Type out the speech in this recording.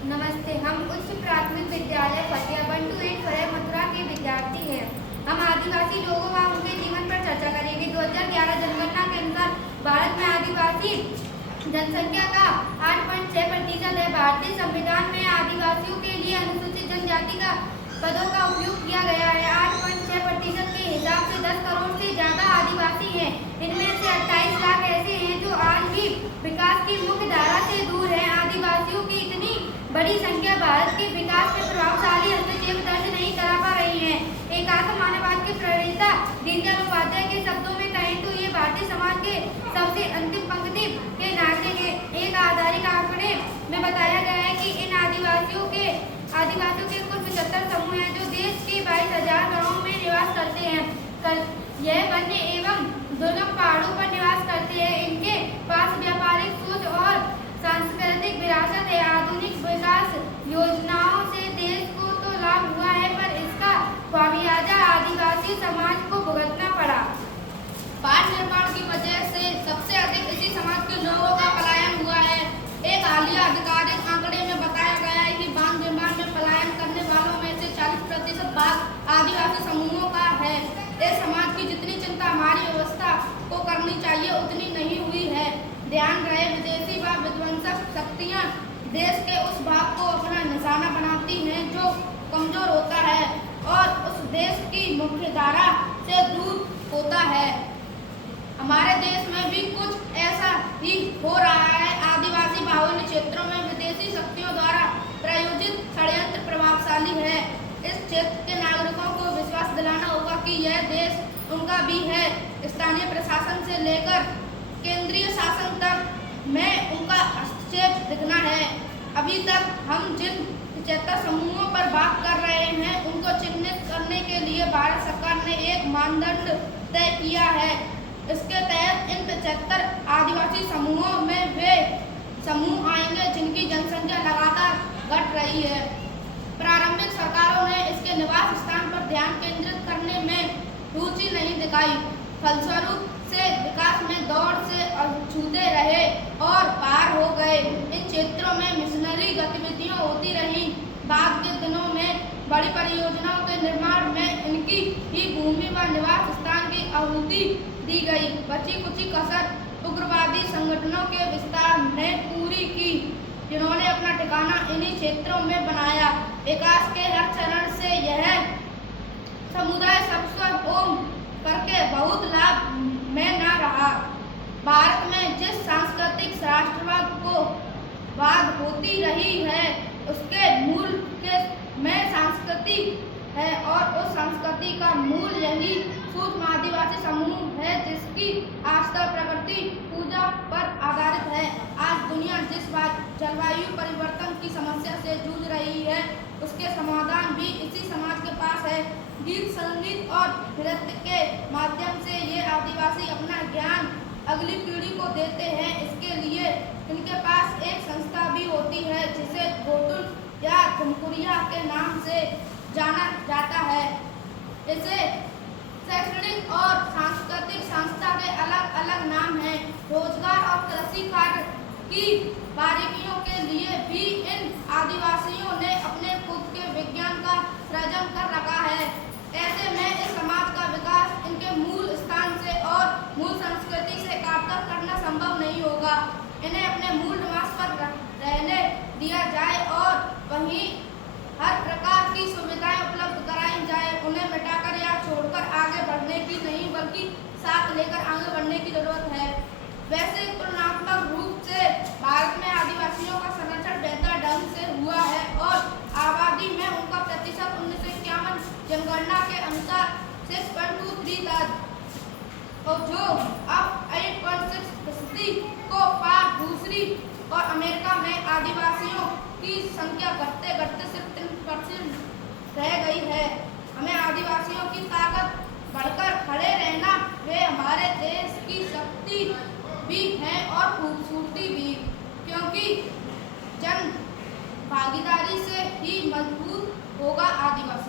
नमस्ते। हम उच्च प्राथमिक विद्यालय फतिया 1 to 8 फरह मथुरा के विद्यार्थी हैं। हम आदिवासी लोगों व उनके जीवन पर चर्चा करेंगे। 2011 जनगणना के अनुसार भारत में आदिवासी जनसंख्या का 8.6% है। भारतीय संविधान में आदिवासियों के लिए अनुसूचित जनजाति का पदों का उपयोग किया गया है। 8.6% के हिसाब से 10 करोड़ से ज्यादा आदिवासी हैं। इनमें से 28 लाख ऐसे हैं जो आज भी विकास की मुख्य धारा से दूर हैं। आदिवासियों की इतनी बड़ी संख्या भारत के विकास में प्रभावशाली हस्तक्षेप दर्ज नहीं करा पा रही है। एकात्म मानववाद के प्रणेता दीनदयाल उपाध्याय के शब्दों में कहें तो ये भारतीय समाज के सबसे अंतिम पंक्ति के नागरिक है। एक आधारिक आंकड़े में बताया गया है कि इन आदिवासियों के कुल 75 समूह हैं जो देश के 22,000 गाँवों में निवास करते हैं। यह वन्य एवं दुर्गम पहाड़ों पर निवास करते हैं। इनके पास व्यापारिक सोच और सांस्कृतिक विरासत है। आधुनिक विकास योजनाओं से देश को तो लाभ हुआ है, पर इसका खामियाजा आदिवासी समाज को भुगतना पड़ा। बाढ़ निर्माण की वजह से सबसे अधिक इसी समाज के लोगों का पलायन हुआ है। एक हालिया आधिकारिक आंकड़े में बताया गया है कि बांध निर्माण में पलायन करने वालों में से 40% भाग आदिवासी समूहों का है। इस समाज की जितनी चिंता हमारी व्यवस्था को करनी चाहिए उतनी नहीं हुई है। ध्यान रहे, विदेशी व विध्वंसक शक्तियाँ देश के उस भाग को अपना निशाना बनाती हैं जो कमजोर होता है और उस देश की मुख्यधारा से दूर होता है। हमारे देश में भी कुछ ऐसा ही हो रहा है। आदिवासी बाहुल्य क्षेत्रों में विदेशी शक्तियों द्वारा प्रायोजित षड्यंत्र प्रभावशाली है। इस क्षेत्र के नागरिकों को विश्वास दिलाना होगा कि यह देश उनका भी है। स्थानीय प्रशासन से लेकर केंद्रीय शासन तक में उनका हस्तक्षेप दिखना है। अभी तक हम जिन 75 समूहों पर बात कर रहे हैं उनको चिन्हित करने के लिए भारत सरकार ने एक मानदंड तय किया है। इसके तहत इन 75 आदिवासी समूहों में वे समूह आएंगे जिनकी जनसंख्या लगातार घट रही है। प्रारंभिक सरकारों ने इसके निवास स्थान पर ध्यान केंद्रित करने में रुचि नहीं दिखाई। फलस्वरूप से विकास में दौड़ से अछूते रहे और पार हो गए। इन क्षेत्रों में मिशनरी गतिविधियां होती रहीं। बाद के दिनों में बड़ी परियोजनाओं के निर्माण में इनकी ही भूमि व निवास स्थान की आहुति दी गई। बची कुची कसर उग्रवादी संगठनों के विस्तार ने पूरी की, जिन्होंने अपना ठिकाना इन्हीं क्षेत्रों में बनाया। विकास के हर चरण से यह समुदाय सबसे ओम करके बहुत लाभ में न रहा। भारत में जिस सांस्कृतिक राष्ट्रवाद को वाद होती रही है उसके मूल के में संस्कृति है और उस संस्कृति का मूल यही सूक्ष्म आदिवासी समूह है जिसकी आस्था प्रकृति पूजा पर आधारित है। आज दुनिया जिस बात जलवायु परिवर्तन की समस्या से जूझ रही है उसके समाधान भी इसी समाज के पास है। गीत संगीत और नृत्य के माध्यम से ये आदिवासी अपना ज्ञान अगली पीढ़ी को देते हैं। इसके लिए इनके पास एक संस्था भी होती है जिसे गोटुल या धुमकुरिया के नाम से जाना जाता है। इसे शैक्षणिक और सांस्कृतिक संस्था के अलग अलग नाम हैं। रोजगार और कृषि कार्य की बारीकियों के लिए भी इन आदिवासियों ने अपने खुद के विज्ञान का सृजन कर रखा है। ऐसे में इस समाज का विकास इनके मूल स्थान से और मूल संस्कृति से काटकर करना संभव नहीं होगा। इन्हें अपने मूल निवास पर रहने दिया जाए और वहीं हर प्रकार की सुविधाएं उपलब्ध कराई जाए। उन्हें मिटाकर या छोड़कर आगे बढ़ने की नहीं बल्कि साथ लेकर आगे बढ़ने की जरूरत है। वैसे तुलनात्मक रूप से भारत में आदिवासियों का संरक्षण बेहतर ढंग से हुआ है और आबादी में उनका प्रतिशत 1951 जनगणना के अनुसार 6.23 था और जो अब 8.6% को पार। दूसरी और अमेरिका में आदिवासियों की संख्या घटते घटते सिर्फ 3% रह गई है। हमें आदिवासियों की ताकत बढ़कर खड़े रहना, वे हमारे देश की शक्ति भी है और खूबसूरती भी, क्योंकि जन भागीदारी से ही मजबूत होगा आदिवासी।